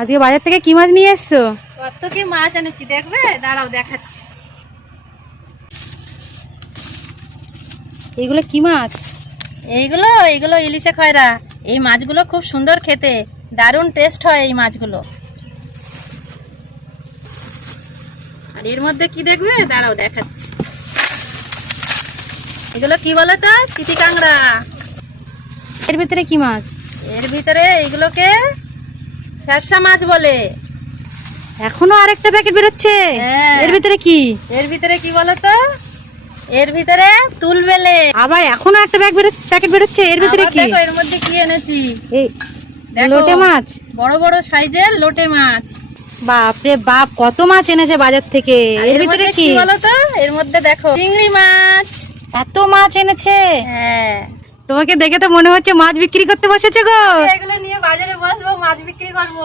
আজকে বাজার থেকে কি মাছ নিয়ে এসছো? কত কি মাছ এনেছি দেখবে, দাঁড়াও দেখাচ্ছি। এগুলো কি মাছ? এইগুলো এইগুলো ইলিশে খয়রা। এই মাছগুলো খুব সুন্দর খেতে, দারুণ টেস্ট হয় এই মাছগুলো। আর এর মধ্যে কি দেখবে, দাঁড়াও দেখাচ্ছি। এগুলো কি বলো তো, চিটি কাংড়া। এর ভিতরে কি মাছ? এর ভিতরে এইগুলোকে ফ্যাসা মাছ বলে। এখনো আরেকটা প্যাকেট বেরোচ্ছে। হ্যাঁ। এর ভিতরে কি? এর ভিতরে কি বলো তো, এর ভিতরে তুলবেলে। আবার এখনো একটা প্যাকেট বেরোচ্ছে। এর ভিতরে আবার কি? দেখো এর মধ্যে কি এনেছি। এই দেখো, লোটে মাছ। বড় বড় সাইজের লোটে মাছ। বাপ রে বাপ, কত মাছ এনেছে বাজার থেকে। আর এর ভিতরে মধ্যে কি? বলো তো, এর মধ্যে দেখো চিংড়ি মাছ। এত মাছ এনেছে। হ্যাঁ, তোমাকে দেখে তো মনে হচ্ছে মাছ বিক্রি করতে বসেছে গো। এগুলো নিয়ে বাজারে বসবো, মাছ বিক্রি করবো।